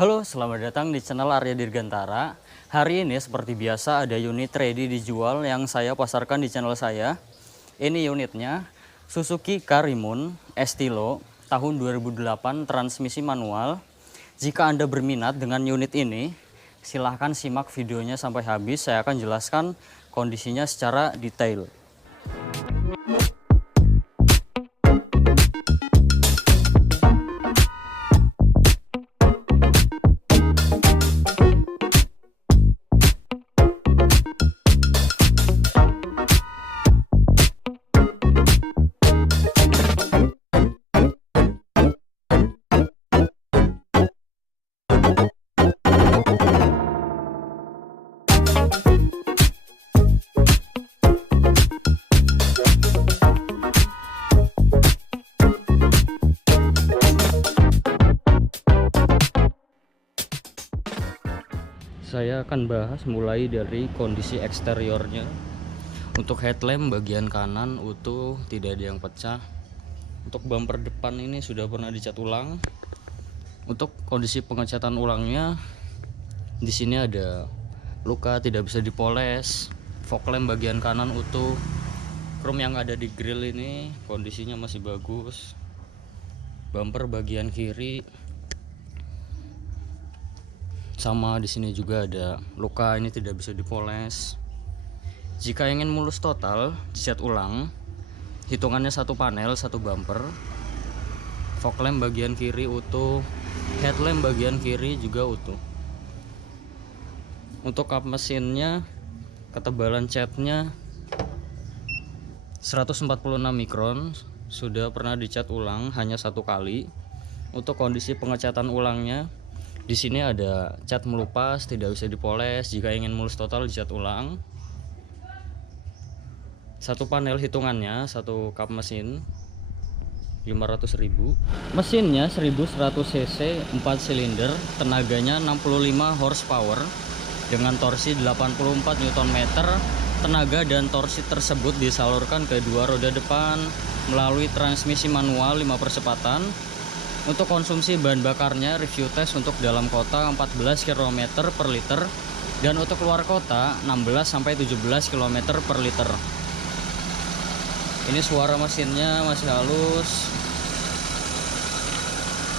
Halo, selamat datang di channel Arya Dirgantara. Hari ini seperti biasa ada unit ready dijual yang saya pasarkan di channel saya. Ini unitnya Suzuki Karimun Estilo tahun 2008 transmisi manual. Jika Anda berminat dengan unit ini, silahkan simak videonya sampai habis. Saya akan jelaskan kondisinya secara detail. Saya akan bahas mulai dari kondisi eksteriornya. Untuk headlamp bagian kanan utuh, tidak ada yang pecah. Untuk bumper depan ini sudah pernah dicat ulang. Untuk kondisi pengecatan ulangnya, di sini ada luka tidak bisa dipoles. Fog lamp bagian kanan utuh. Chrome yang ada di grill ini kondisinya masih bagus. Bumper bagian kiri sama, di sini juga ada luka, ini tidak bisa dipoles. Jika ingin mulus total, dicat ulang. Hitungannya satu panel, satu bumper. Fog lamp bagian kiri utuh, headlamp bagian kiri juga utuh. Untuk kap mesinnya, ketebalan catnya 146 mikron, sudah pernah dicat ulang hanya satu kali. Untuk kondisi pengecatan ulangnya, di sini ada cat melupas, tidak bisa dipoles. Jika ingin mulus total, dicat ulang. Satu panel hitungannya, satu kap mesin 500.000. Mesinnya 1100 cc, 4 silinder, tenaganya 65 horsepower dengan torsi 84 Nm. Tenaga dan torsi tersebut disalurkan ke dua roda depan melalui transmisi manual 5 percepatan. Untuk konsumsi bahan bakarnya, review tes untuk dalam kota 14 km per liter dan untuk luar kota 16-17 km per liter. Ini suara mesinnya masih halus.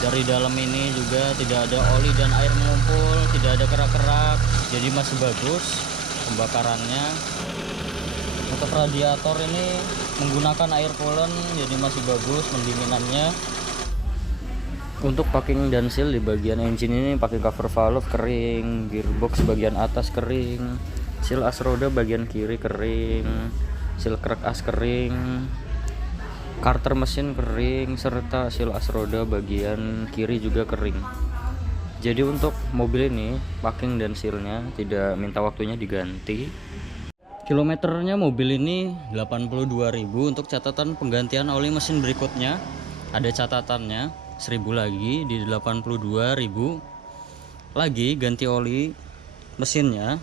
Dari dalam ini juga tidak ada oli dan air mengumpul, tidak ada kerak-kerak, jadi masih bagus pembakarannya. Untuk radiator ini menggunakan air coolant, jadi masih bagus pendinginannya. Untuk packing dan seal di bagian engine ini pakai cover valve kering, gearbox bagian atas kering, seal as roda bagian kiri kering, seal crack as kering, karter mesin kering, serta seal as roda bagian kiri juga kering. Jadi untuk mobil ini packing dan sealnya tidak minta waktunya diganti. Kilometernya mobil ini 82.000. Untuk catatan penggantian oli mesin berikutnya ada catatannya 1.000 lagi di 82.000. Lagi ganti oli mesinnya.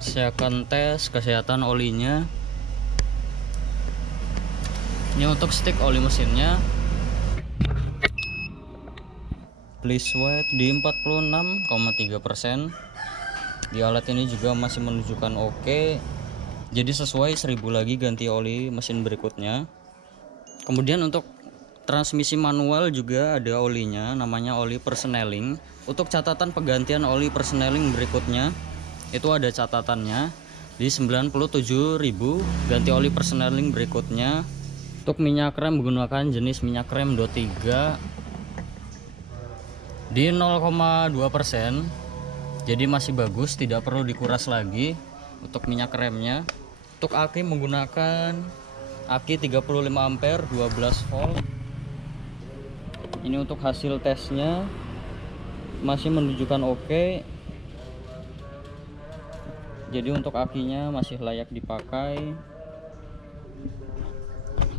Saya akan tes kesehatan olinya. Ini untuk stick oli mesinnya, please wait di 46,3%. Di alat ini juga masih menunjukkan oke. Jadi sesuai 1.000 lagi ganti oli mesin berikutnya. Kemudian untuk transmisi manual juga ada olinya, namanya oli persneling. Untuk catatan penggantian oli persneling berikutnya itu ada catatannya di 97.000 ganti oli persneling berikutnya. Untuk minyak rem menggunakan jenis minyak rem DO3 di 0,2%, jadi masih bagus, tidak perlu dikuras lagi untuk minyak remnya. Untuk aki menggunakan aki 35 ampere 12 volt. Ini untuk hasil tesnya masih menunjukkan oke. Jadi untuk akinya masih layak dipakai.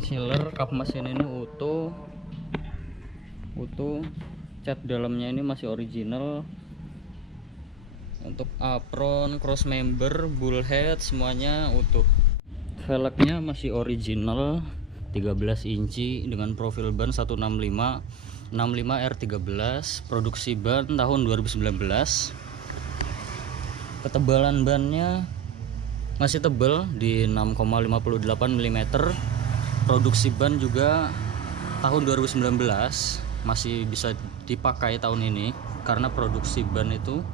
Sealer kap mesin ini utuh. Cat dalamnya ini masih original. Untuk apron, cross member, bullhead semuanya utuh. Velgnya masih original 13 inci dengan profil ban 165. 65R13, produksi ban tahun 2019. Ketebalan bannya masih tebal di 6,58 mm. Produksi ban juga tahun 2019, masih bisa dipakai tahun ini karena produksi ban itu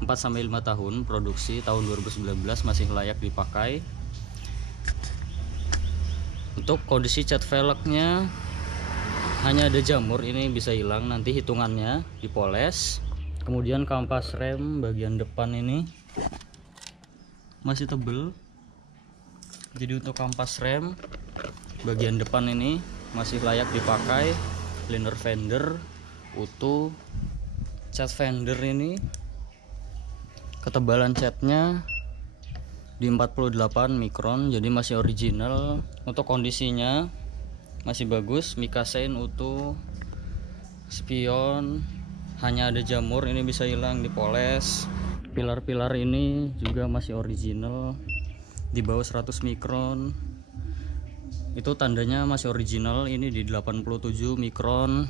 4-5 tahun, produksi tahun 2019 masih layak dipakai. Untuk kondisi cat velgnya hanya ada jamur, ini bisa hilang nanti hitungannya dipoles. Kemudian kampas rem bagian depan ini masih tebel, jadi untuk kampas rem bagian depan ini masih layak dipakai. Liner fender utuh. Cat fender ini ketebalan catnya di 48 mikron, jadi masih original. Untuk kondisinya masih bagus, mica sein utuh, spion hanya ada jamur, ini bisa hilang dipoles. Pilar-pilar ini juga masih original di bawah 100 mikron, itu tandanya masih original. Ini di 87 mikron.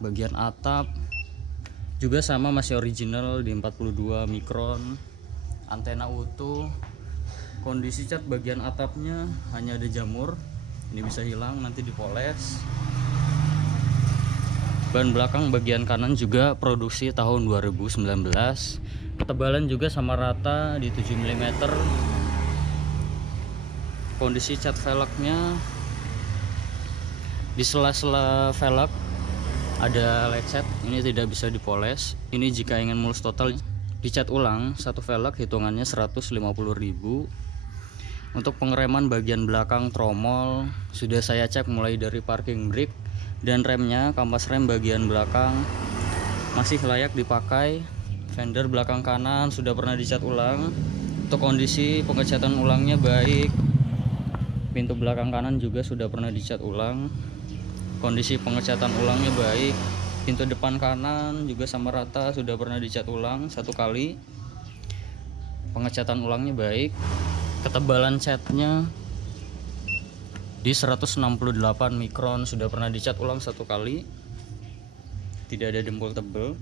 Bagian atap juga sama, masih original di 42 mikron. Antena utuh. Kondisi cat bagian atapnya hanya ada jamur, ini bisa hilang nanti dipoles. Ban belakang bagian kanan juga produksi tahun 2019. Ketebalan juga sama rata di 7 mm. Kondisi cat velgnya di sela-sela velg ada lecet, ini tidak bisa dipoles. Ini jika ingin mulus total dicat ulang satu velg hitungannya 150.000. Untuk pengereman bagian belakang tromol sudah saya cek mulai dari parking brake dan remnya. Kampas rem bagian belakang masih layak dipakai. Fender belakang kanan sudah pernah dicat ulang. Untuk kondisi pengecatan ulangnya baik. Pintu belakang kanan juga sudah pernah dicat ulang. Kondisi pengecatan ulangnya baik. Pintu depan kanan juga sama rata, sudah pernah dicat ulang 1 kali. Pengecatan ulangnya baik. Ketebalan catnya di 168 mikron, sudah pernah dicat ulang 1 kali. Tidak ada dempul tebel.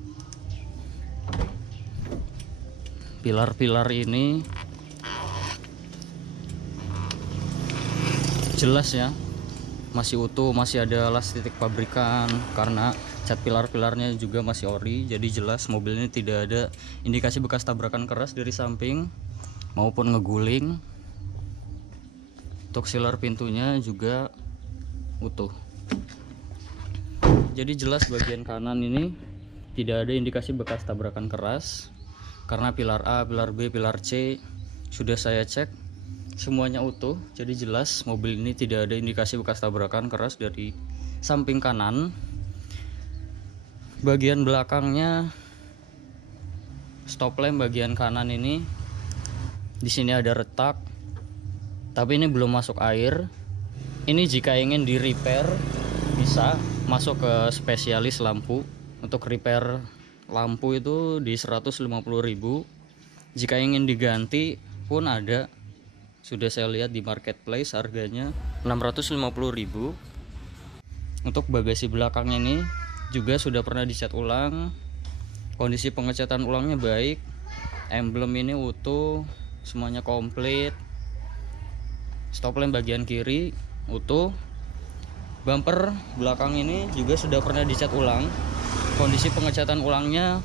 Pilar-pilar ini jelas ya, masih utuh, masih ada las titik pabrikan karena cat pilar-pilarnya juga masih ori. Jadi jelas mobil ini tidak ada indikasi bekas tabrakan keras dari samping maupun ngeguling. Untuk sealer pintunya juga utuh. Jadi jelas bagian kanan ini tidak ada indikasi bekas tabrakan keras karena pilar A, pilar B, pilar C sudah saya cek semuanya utuh. Jadi jelas mobil ini tidak ada indikasi bekas tabrakan keras dari samping kanan. Bagian belakangnya stop lamp bagian kanan ini di sini ada retak, tapi ini belum masuk air. Ini jika ingin di repair bisa masuk ke spesialis lampu. Untuk repair lampu itu di 150.000. Jika ingin diganti pun ada, sudah saya lihat di marketplace harganya 650.000. Untuk bagasi belakangnya ini juga sudah pernah dicat ulang. Kondisi pengecatan ulangnya baik. Emblem ini utuh, semuanya komplit. Stop lamp bagian kiri utuh. Bumper belakang ini juga sudah pernah dicat ulang. Kondisi pengecatan ulangnya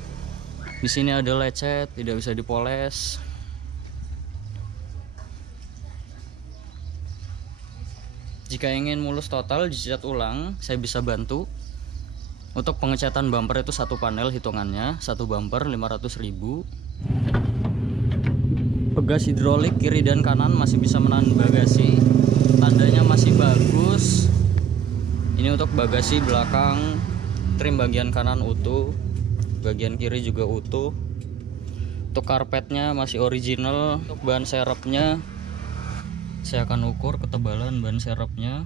di sini ada lecet, tidak bisa dipoles. Jika ingin mulus total dicat ulang, saya bisa bantu. Untuk pengecatan bumper itu 1 panel hitungannya, 1 bumper 500.000. Pegas hidrolik kiri dan kanan masih bisa menahan bagasi, tandanya masih bagus. Ini untuk bagasi belakang, trim bagian kanan utuh, bagian kiri juga utuh. Untuk karpetnya masih original. Untuk ban serepnya saya akan ukur ketebalan ban serepnya,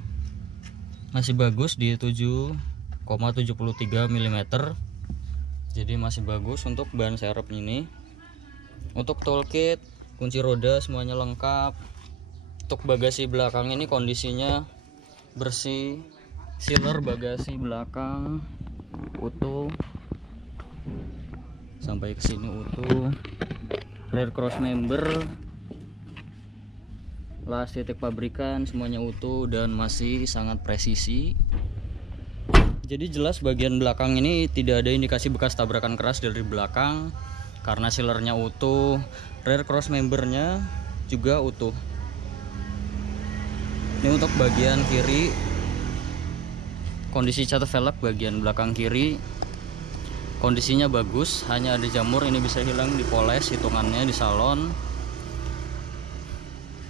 masih bagus di 7,73 mm. Jadi masih bagus untuk ban serep ini. Untuk toolkit, kunci roda semuanya lengkap. Untuk bagasi belakang ini kondisinya bersih. Sealer bagasi belakang utuh, sampai ke sini utuh. Rear cross member, las titik pabrikan semuanya utuh dan masih sangat presisi. Jadi jelas bagian belakang ini tidak ada indikasi bekas tabrakan keras dari belakang karena sealernya utuh. Rear cross membernya juga utuh. Ini untuk bagian kiri, kondisi cat velg bagian belakang kiri kondisinya bagus, hanya ada jamur, ini bisa hilang dipoles hitungannya di salon.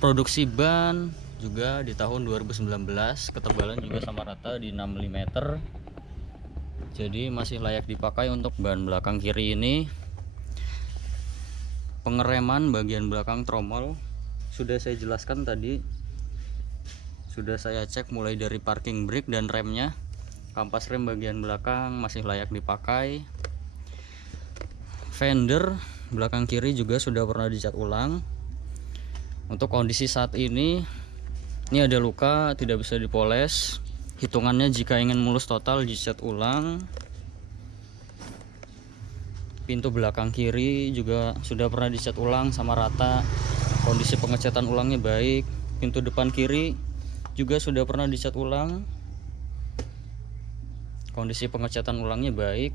Produksi ban juga di tahun 2019, ketebalan juga sama rata di 6 mm, jadi masih layak dipakai untuk ban belakang kiri ini. Pengereman bagian belakang tromol sudah saya jelaskan tadi, sudah saya cek mulai dari parking brake dan remnya. Kampas rem bagian belakang masih layak dipakai. Fender belakang kiri juga sudah pernah dicat ulang. Untuk kondisi saat ini ada luka, tidak bisa dipoles. Hitungannya jika ingin mulus total dicat ulang. Pintu belakang kiri juga sudah pernah dicat ulang sama rata. Kondisi pengecatan ulangnya baik. Pintu depan kiri juga sudah pernah dicat ulang. Kondisi pengecatan ulangnya baik.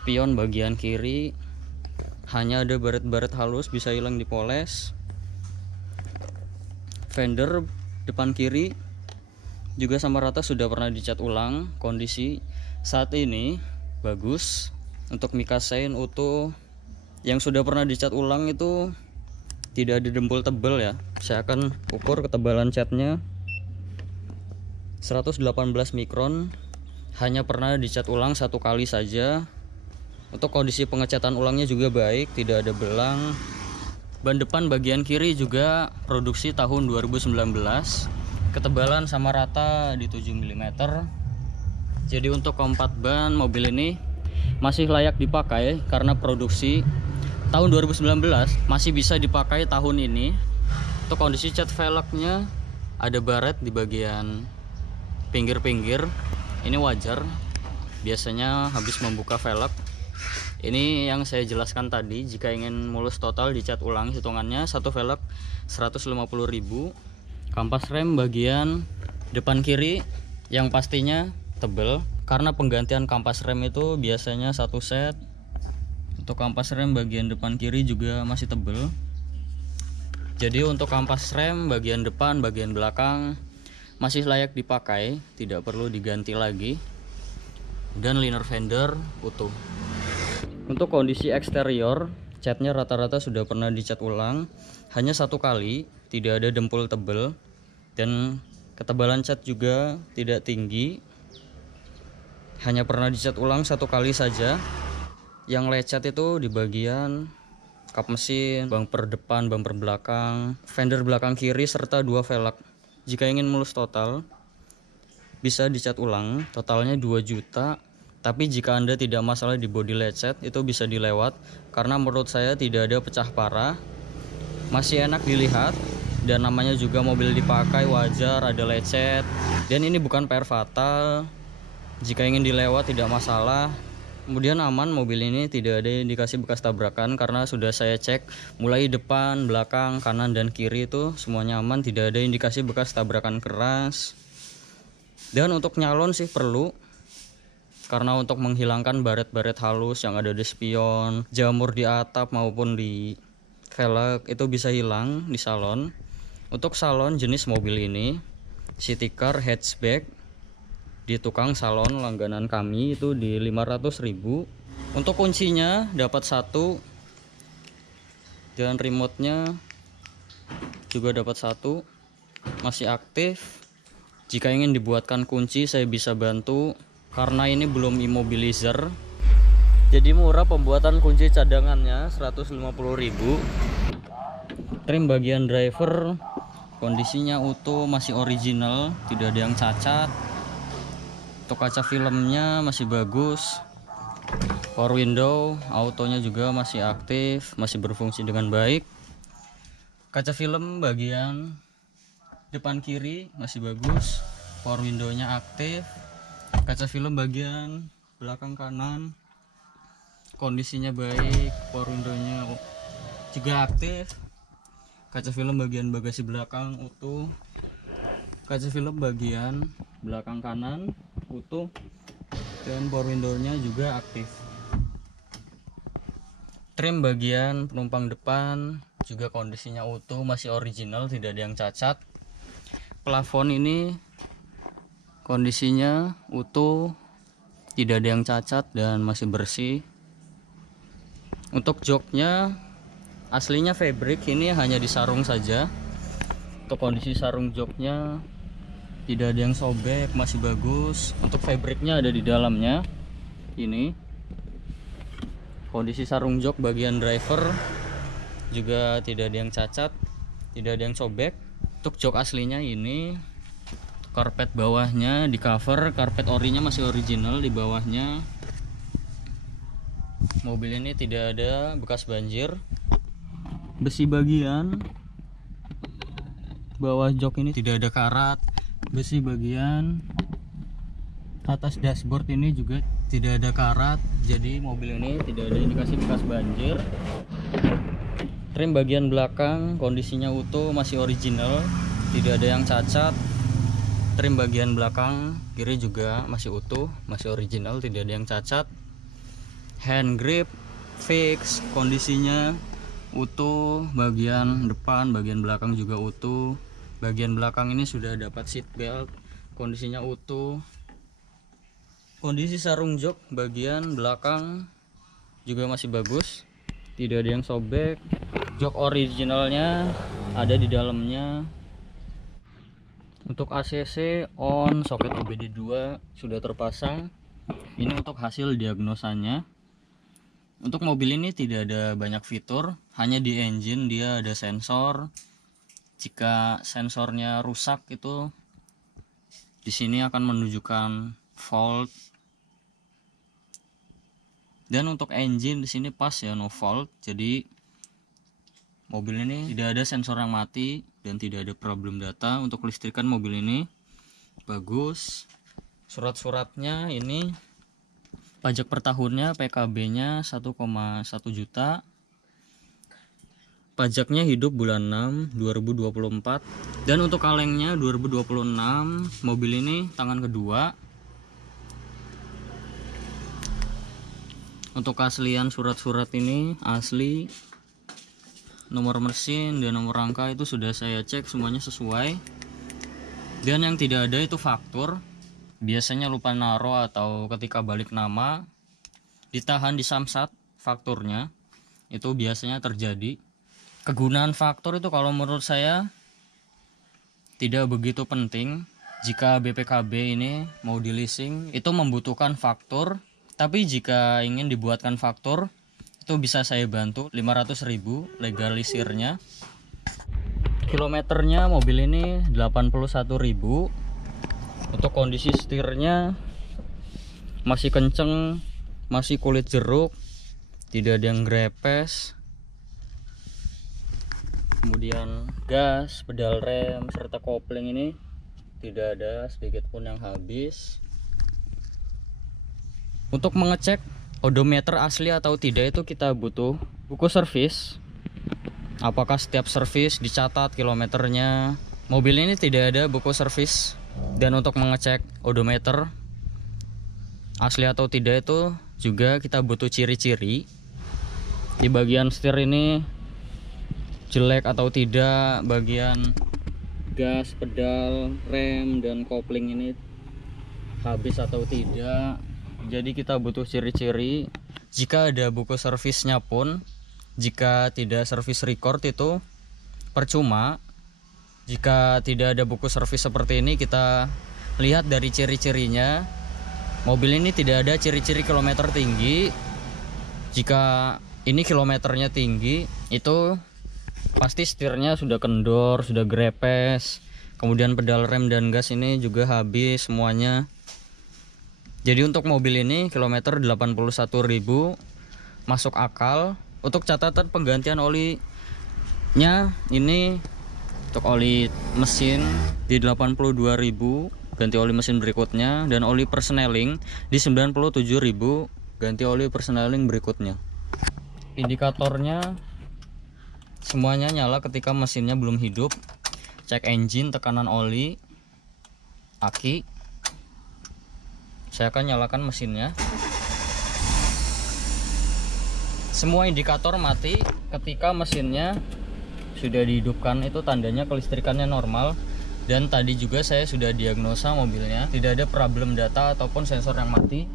Spion bagian kiri hanya ada baret-baret halus, bisa hilang dipoles. Fender depan kiri juga sama rata sudah pernah dicat ulang. Kondisi saat ini bagus. Untuk mica shine utuh. Yang sudah pernah dicat ulang itu tidak ada dempul tebal ya. Saya akan ukur ketebalan catnya 118 mikron, hanya pernah dicat ulang satu kali saja. Untuk kondisi pengecatan ulangnya juga baik, tidak ada belang. Ban depan bagian kiri juga produksi tahun 2019, ketebalan sama rata di 7 mm. Jadi untuk keempat ban mobil ini masih layak dipakai karena produksi tahun 2019, masih bisa dipakai tahun ini. Untuk kondisi cat velgnya ada baret di bagian pinggir-pinggir, ini wajar, biasanya habis membuka velg. Ini yang saya jelaskan tadi, jika ingin mulus total dicat ulang hitungannya satu velg 150.000. Kampas rem bagian depan kiri yang pastinya tebel karena penggantian kampas rem itu biasanya satu set. Untuk kampas rem bagian depan kiri juga masih tebel. Jadi untuk kampas rem bagian depan, bagian belakang masih layak dipakai, tidak perlu diganti lagi. Dan liner fender utuh. Untuk kondisi eksterior, catnya rata-rata sudah pernah dicat ulang, hanya satu kali, tidak ada dempul tebel, dan ketebalan cat juga tidak tinggi, hanya pernah dicat ulang satu kali saja. Yang lecet itu di bagian kap mesin, bumper depan, bumper belakang, fender belakang kiri, serta dua velg. Jika ingin mulus total, bisa dicat ulang, totalnya 2 juta. Tapi jika Anda tidak masalah di bodi lecet, itu bisa dilewat karena menurut saya tidak ada pecah parah, masih enak dilihat, dan namanya juga mobil dipakai, wajar ada lecet. Dan ini bukan PR fatal, jika ingin dilewat tidak masalah. Kemudian aman, mobil ini tidak ada indikasi bekas tabrakan karena sudah saya cek mulai depan, belakang, kanan dan kiri itu semuanya aman, tidak ada indikasi bekas tabrakan keras. Dan untuk nyalon sih perlu, karena untuk menghilangkan baret-baret halus yang ada di spion, jamur di atap maupun di velg itu bisa hilang di salon. Untuk salon jenis mobil ini city car hatchback di tukang salon langganan kami itu di 500.000. Untuk kuncinya dapat satu dan remote-nya juga dapat satu, masih aktif. Jika ingin dibuatkan kunci saya bisa bantu karena ini belum immobilizer, jadi murah pembuatan kunci cadangannya 150.000. Trim bagian driver kondisinya utuh, masih original, tidak ada yang cacat. Untuk kaca filmnya masih bagus. Power window autonya juga masih aktif, masih berfungsi dengan baik. Kaca film bagian depan kiri masih bagus, power window-nya aktif. Kaca film bagian belakang kanan kondisinya baik, power window-nya juga aktif. Kaca film bagian bagasi belakang utuh. Kaca film bagian belakang kanan utuh dan power window-nya juga aktif. Trim bagian penumpang depan juga kondisinya utuh, masih original, tidak ada yang cacat. Plafon ini kondisinya utuh, tidak ada yang cacat dan masih bersih. Untuk joknya aslinya fabric, ini hanya disarung saja. Untuk kondisi sarung joknya tidak ada yang sobek, masih bagus. Untuk fabricnya ada di dalamnya. Ini kondisi sarung jok bagian driver juga tidak ada yang cacat, tidak ada yang sobek. Untuk jok aslinya ini karpet bawahnya di cover, karpet orinya masih original di bawahnya. Mobil ini tidak ada bekas banjir. Besi bagian bawah jok ini tidak ada karat. Besi bagian atas dashboard ini juga tidak ada karat, jadi mobil ini tidak ada indikasi bekas banjir. Trim bagian belakang kondisinya utuh, masih original, tidak ada yang cacat. Trim bagian belakang kiri juga masih utuh, masih original, tidak ada yang cacat. Hand grip fix, kondisinya utuh. Bagian depan, bagian belakang juga utuh. Bagian belakang ini sudah dapat seat belt, kondisinya utuh. Kondisi sarung jok bagian belakang juga masih bagus, tidak ada yang sobek. Jok originalnya ada di dalamnya. Untuk ACC on, soket OBD 2 sudah terpasang. Ini untuk hasil diagnosanya. Untuk mobil ini tidak ada banyak fitur, hanya di engine dia ada sensor. Jika sensornya rusak itu di sini akan menunjukkan fault. Dan untuk engine di sini pas ya, no fault. Jadi mobil ini tidak ada sensor yang mati dan tidak ada problem data. Untuk listrikan mobil ini bagus. Surat-suratnya ini pajak per tahunnya PKB-nya 1,1 juta. Pajaknya hidup bulan 6 2024. Dan untuk kalengnya 2026. Mobil ini tangan kedua. Untuk keaslian surat-surat ini asli, nomor mesin dan nomor rangka itu sudah saya cek semuanya sesuai. Dan yang tidak ada itu faktur. Biasanya lupa naro atau ketika balik nama ditahan di samsat fakturnya, itu biasanya terjadi. Kegunaan faktur itu kalau menurut saya tidak begitu penting. Jika BPKB ini mau di leasing itu membutuhkan faktur. Tapi jika ingin dibuatkan faktur itu bisa saya bantu 500.000 legalisirnya. Kilometernya mobil ini 81.000. Untuk kondisi setirnya masih kenceng, masih kulit jeruk, tidak ada yang grepes. Kemudian gas, pedal rem serta kopling ini tidak ada sedikit pun yang habis. Untuk mengecek odometer asli atau tidak itu kita butuh buku servis. Apakah setiap servis dicatat kilometernya. Mobil ini tidak ada buku servis. Dan untuk mengecek odometer asli atau tidak itu juga kita butuh ciri-ciri. Di bagian setir ini jelek atau tidak, bagian gas, pedal, rem dan kopling ini habis atau tidak. Jadi kita butuh ciri-ciri. Jika ada buku servisnya pun, jika tidak servis record itu percuma. Jika tidak ada buku servis seperti ini, kita lihat dari ciri-cirinya. Mobil ini tidak ada ciri-ciri kilometer tinggi. Jika ini kilometernya tinggi, itu pasti setirnya sudah kendor, sudah grepes. Kemudian pedal rem dan gas ini juga habis semuanya. Jadi untuk mobil ini kilometer 81.000 masuk akal. Untuk catatan penggantian olinya ini untuk oli mesin di 82.000, ganti oli mesin berikutnya, dan oli persneling di 97.000 ganti oli persneling berikutnya. Indikatornya semuanya nyala ketika mesinnya belum hidup. Cek engine, tekanan oli, aki. Saya akan nyalakan mesinnya. Semua indikator mati ketika mesinnya sudah dihidupkan, itu tandanya kelistrikannya normal. Dan tadi juga saya sudah diagnosa mobilnya, tidak ada problem data ataupun sensor yang mati.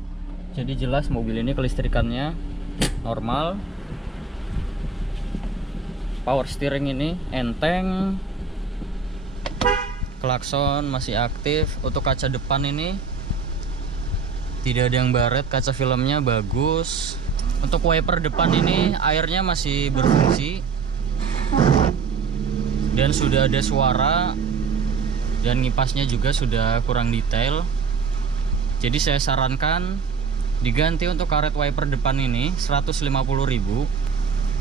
Jadi jelas mobil ini kelistrikannya normal. Power steering ini enteng. Klakson masih aktif. Untuk kaca depan ini tidak ada yang baret, kaca filmnya bagus. Untuk wiper depan ini airnya masih berfungsi dan sudah ada suara, dan ngipasnya juga sudah kurang detail. Jadi saya sarankan diganti untuk karet wiper depan ini 150.000.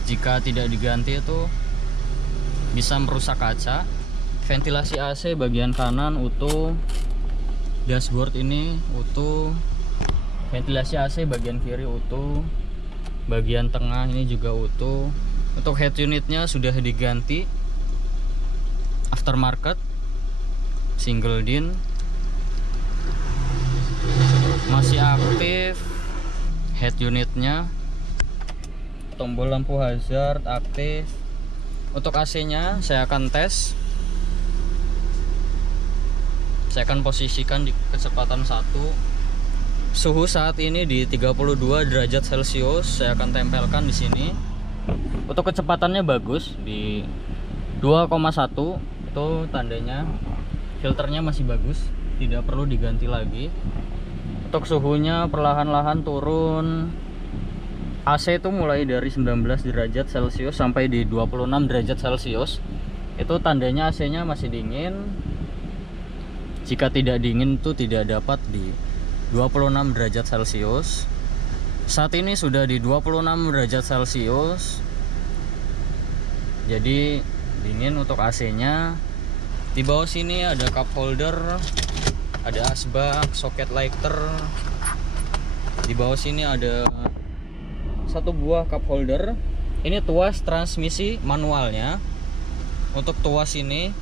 Jika tidak diganti itu bisa merusak kaca. Ventilasi AC bagian kanan utuh, dashboard ini utuh, ventilasi AC bagian kiri utuh, bagian tengah ini juga utuh. Untuk head unitnya sudah diganti, aftermarket, single din, masih aktif head unitnya. Tombol lampu hazard aktif. Untuk AC nya saya akan tes. Saya akan posisikan di kecepatan 1. Suhu saat ini di 32 derajat Celcius. Saya akan tempelkan di sini. Untuk kecepatannya bagus di 2,1. Itu tandanya filternya masih bagus, tidak perlu diganti lagi. Untuk suhunya perlahan-lahan turun. AC itu mulai dari 19 derajat Celcius sampai di 26 derajat Celcius. Itu tandanya AC nya masih dingin. Jika tidak dingin itu tidak dapat di 26 derajat Celcius. Saat ini sudah di 26 derajat Celcius. Jadi dingin untuk AC nya. Di bawah sini ada cup holder, ada asbak, soket lighter. Di bawah sini ada satu buah cup holder. Ini tuas transmisi manualnya. Untuk tuas ini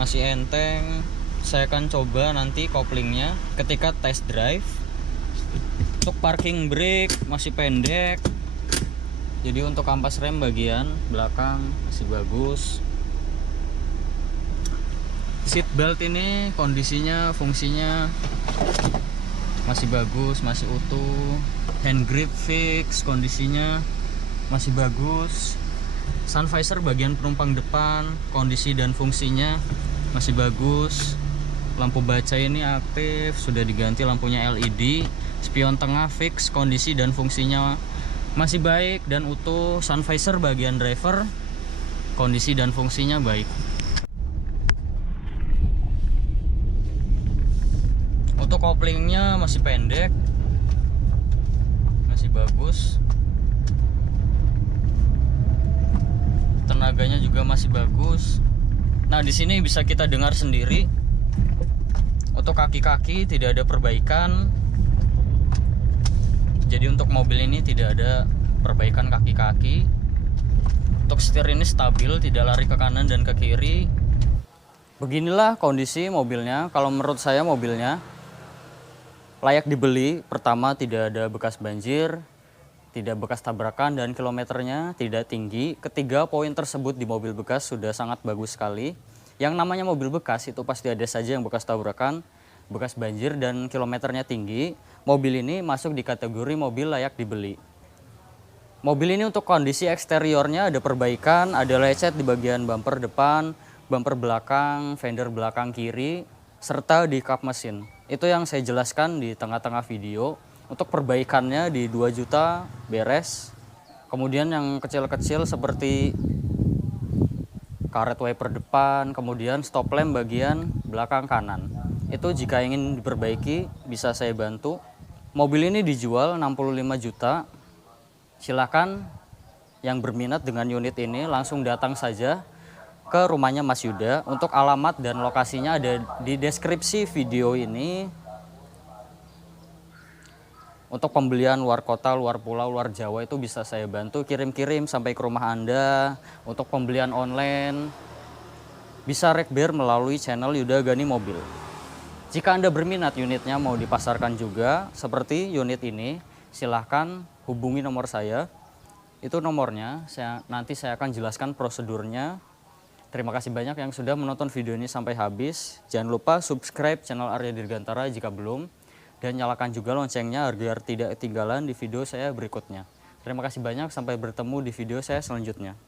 masih enteng. Saya akan coba nanti koplingnya ketika test drive. Untuk parking brake masih pendek. Jadi untuk kampas rem bagian belakang masih bagus. Seat belt ini kondisinya, fungsinya masih bagus, masih utuh. Hand grip fix, kondisinya masih bagus. Sun visor bagian penumpang depan, kondisi dan fungsinya masih bagus. Lampu baca ini aktif, sudah diganti lampunya LED. Spion tengah fix, kondisi dan fungsinya masih baik dan utuh. Sun visor bagian driver, kondisi dan fungsinya baik. Untuk koplingnya masih pendek, masih bagus. Tenaganya juga masih bagus. Nah, di sini bisa kita dengar sendiri. Untuk kaki-kaki tidak ada perbaikan. Jadi untuk mobil ini tidak ada perbaikan kaki-kaki. Untuk setir ini stabil, tidak lari ke kanan dan ke kiri. Beginilah kondisi mobilnya. Kalau menurut saya mobilnya layak dibeli. Pertama, tidak ada bekas banjir, tidak bekas tabrakan, dan kilometernya tidak tinggi. Ketiga poin tersebut di mobil bekas sudah sangat bagus sekali. Yang namanya mobil bekas itu pasti ada saja yang bekas tabrakan, bekas banjir, dan kilometernya tinggi. Mobil ini masuk di kategori mobil layak dibeli. Mobil ini untuk kondisi eksteriornya ada perbaikan, ada lecet di bagian bumper depan, bumper belakang, fender belakang kiri, serta di kap mesin. Itu yang saya jelaskan di tengah-tengah video. Untuk perbaikannya di 2 juta beres. Kemudian yang kecil-kecil seperti karet wiper depan, kemudian stop lamp bagian belakang kanan. Itu jika ingin diperbaiki bisa saya bantu. Mobil ini dijual 65 juta. Silakan yang berminat dengan unit ini langsung datang saja ke rumahnya Mas Yuda. Untuk alamat dan lokasinya ada di deskripsi video ini. Untuk pembelian luar kota, luar pulau, luar Jawa itu bisa saya bantu kirim-kirim sampai ke rumah Anda. Untuk pembelian online bisa rekber melalui channel Yuda Gani Mobil. Jika Anda berminat unitnya mau dipasarkan juga seperti unit ini, silahkan hubungi nomor saya. Itu nomornya, nanti saya akan jelaskan prosedurnya. Terima kasih banyak yang sudah menonton video ini sampai habis. Jangan lupa subscribe channel Arya Dirgantara jika belum. Dan nyalakan juga loncengnya agar tidak ketinggalan di video saya berikutnya. Terima kasih banyak, sampai bertemu di video saya selanjutnya.